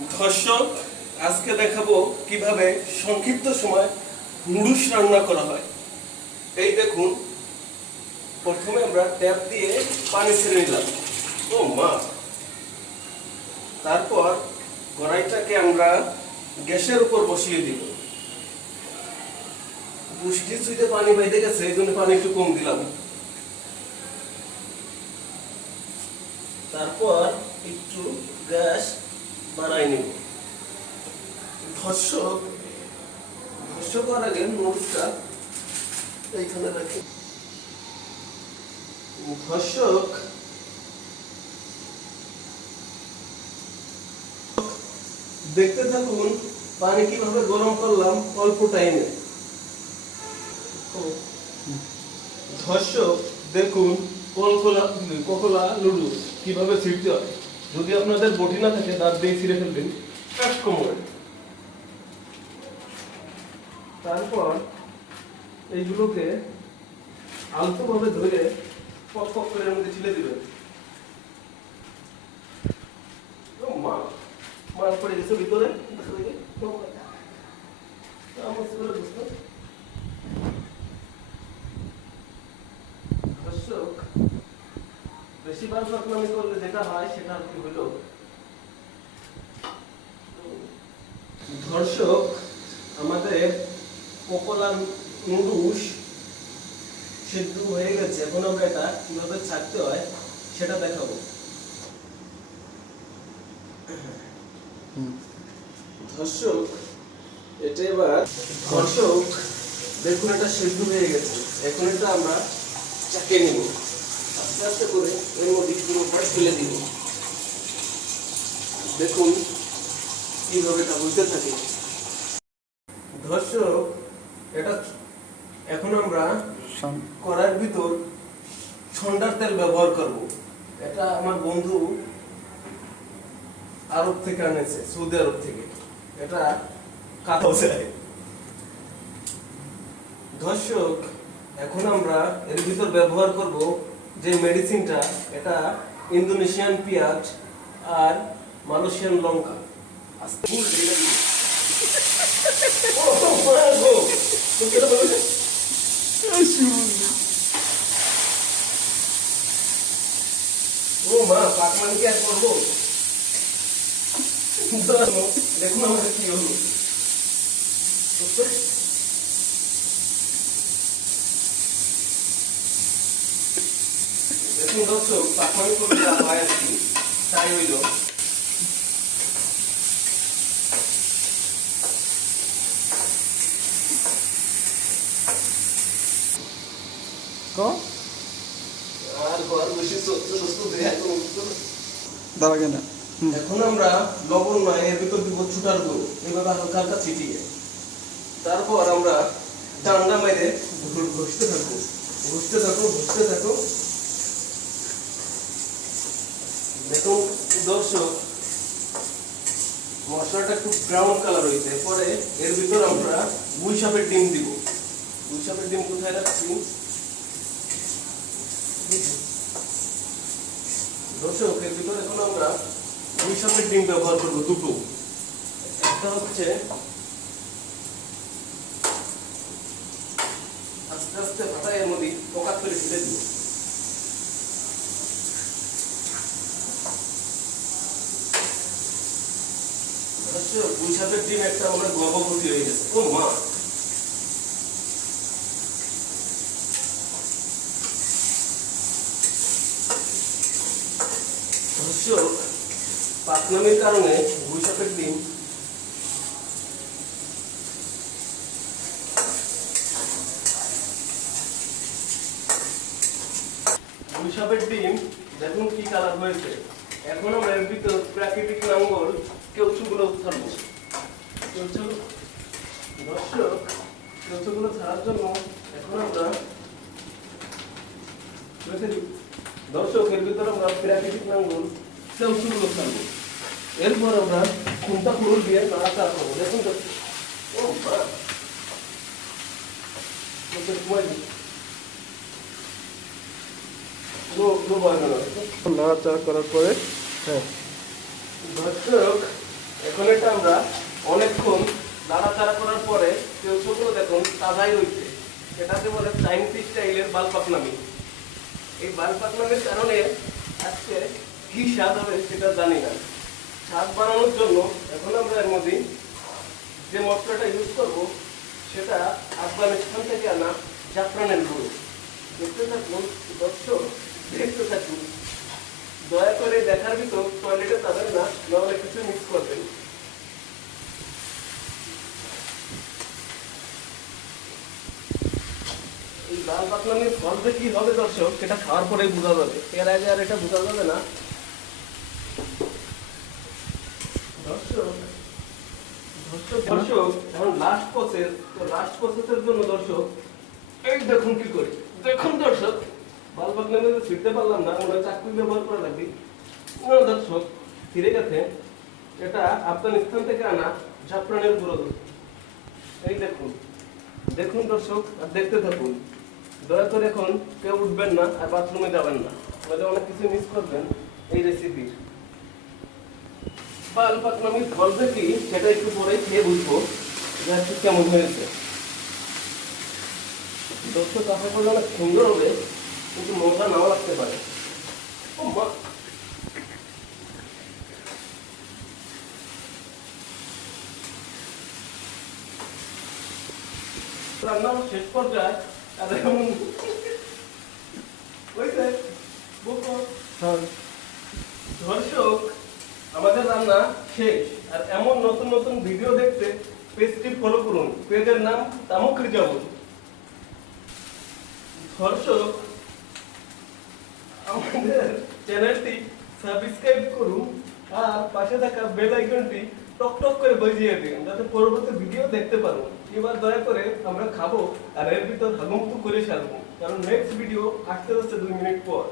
দর্শক আজকে দেখাবো কীভাবে সংক্ষিপ্ত সময় নুডলস রান্না করা হয়। এই দেখুন, প্রথমে আমরা ট্যাপ দিয়ে পানি ছেড়ে নিলাম। ও মা! তারপর কড়াইটাকে আমরা গ্যাসের উপর বসিয়ে দিব। পুষ্টি চুইতে পানি বাইতে গেছে, এই জন্য পানি একটু কম দিলাম। তারপর একটু গ্যাস বাড়াই নেব। ধর্ষক করার আগে নোটটা এইখানে রাখি। ধর্ষক, দেখতে থাকুন, পানি কীভাবে গরম করলাম অল্প টাইমে ধর্ষক, দেখুন, কলকলা ককলা লুডু কীভাবে ছিঁড়তে হয়। যদি আপনাদের বটি না থাকে, দাঁত দিয়ে ছিঁড়ে ফেলবেন। এক কোমরে তারপর এইগুলোকে আলতোভাবে ধরে পক পক করে মধ্যে ছিলে দিবেন। ও মা মাল পড়ে গেছে ভিতরে দেখো দেখি। আমার ছেলে বুঝতো দর্শক করলে যেটা হয় সেটা কি ধর্ষক আমাদের সিদ্ধ হয়ে গেছে। এখন আমরা এটা ছাড়তে হয় সেটা দেখাবো। ধর্ষক, এটা এবার ধর্ষক, দেখুন এটা সিদ্ধ হয়ে গেছে। এখন এটা আমরা চাকে নিব। আস্তে আস্তে করে এর মধ্যে পুরো পাট ফেলে দিব। দেখুন কীভাবে এটা বুঝতে থাকে। দর্শক এটা এখন আমরা কড়ার ভিতর সন্ডার তেল ব্যবহার করব। এটা আমার বন্ধু আরব থেকে আনেছে সৌদি আরব থেকে। এটা কালো যায়। দর্শক এখন আমরা এর ভিতর ব্যবহার করব যে মেডিসিনটা এটা ইন্দোনেশিয়ান পেঁয়াজ আর মালয়েশিয়ান লঙ্কা? ও মা পাকমান কি আর করব দেখুন আমাদের কি হলো দেখুন দর্শক করলে যা হয় আর কি তাই হইল এখন আমরা লবণ নয় এর ভিতর দিব ছুটার গুঁড়ো এভাবে হালকা হালকা ছিটিয়ে তারপর আমরা ডান্ডা মেরে ঘষতে থাকব। ঘষতে থাকো ঘষতে থাকো। দেখুন, দর্শক, মশলাটা একটু ব্রাউন কালার হয়েছে। পরে এর ভিতর আমরা গুই ডিম দিব। গুই ডিম কোথায় রাখছি? দর্শক, এর ভিতরে এখন আমরা দুই ডিম ব্যবহার করব দুটো। একটা হচ্ছে আস্তে আস্তে ফাটাই এর মধ্যে পকাত করে ছেড়ে দিব। সাপের ডিম একটা আমরা গর্ভবতী হয়ে গেছে। ও মা। পাকনামের কারণে ডিম দেখুন কি কালার হয়েছে। এখন আমরা প্রাকৃতিক নাঙ্গল কেউচুগুলো ছাড়বো দর্শক কেউচুগুলো ছাড়ার জন্য এখন আমরা রেখে দিই। দর্শক এর ভিতরে আমরা প্রাকৃতিক নাঙ্গল কেউচুগুলো ছাড়বো এরপর আমরা খুঁটা ফুল দিয়ে নাড়াচাড়া করব। দেখুন ও নাড়াচাড়া করার পরে হ্যাঁ। দর্শক এখন এটা আমরা অনেকক্ষণ নাড়াচাড়া করার পরে কেউ ছোট দেখুন, তাজাই রয়েছে এটাকে বলে চাইনিজ স্টাইলের বাল পাকনামি। এই বাল পাকনামির কারণে আজকে কি স্বাদ হবে সেটা জানি না। স্বাদ বাড়ানোর জন্য এখন আমরা এর মধ্যে যে মশলাটা ইউজ করব, সেটা আফগানিস্তান থেকে আনা জাফরানের গুঁড়ো। দেখতে থাকুন, দর্শক, দেখতে থাকুন। দয়া করে দেখার ভিতর টয়লেটে যাবেন না, নাহলে কিছু মিস করবেন এই লাল হবে দর্শক খাওয়ার বোঝা যাবে। এর আগে আর এটা বোঝা যাবে না। দর্শক ছিটতে পারলাম না হয় চাকরি ব্যবহার করা লাগবে। দর্শক ফিরে গেছে। এটা আফগানিস্তান থেকে আনা জাফরানের গুঁড়ো। এই দেখুন দেখুন দর্শক, আর দেখতে থাকুন। দয়া করে এখন কেউ উঠবেন না আর বাথরুমে যাবেন না। তাহলে অনেক কিছু মিস করবেন এই রেসিপির বা আলপাতনামির ফলবে কি, সেটা একটু পরে খেয়ে বুঝব, যে আর কেমন হয়েছে। দর্শক, আশা করলে অনেক সুন্দর হবে, কিন্তু মজা নাও লাগতে পারে। ও মা। রান্না শেষ পর্যায়ে এখন হয়েছে? দর্শক আমাদের রান্না শেষ। আর এমন নতুন নতুন ভিডিও দেখতে পেজটি ফলো করুন। পেজের নাম তামুকরি যাবুন দর্শক আমাদের চ্যানেলটি সাবস্ক্রাইব করুন। আর পাশে থাকা বেল আইকনটি টক টক করে বাজিয়ে দিন, যাতে পরবর্তী ভিডিও দেখতে পারো। এবার দয়া করে আমরা খাব, আর এর ভিতর হাগুমুকু করে সারবো, কারণ নেক্সট ভিডিও আসতে আসতে দুই মিনিট পর।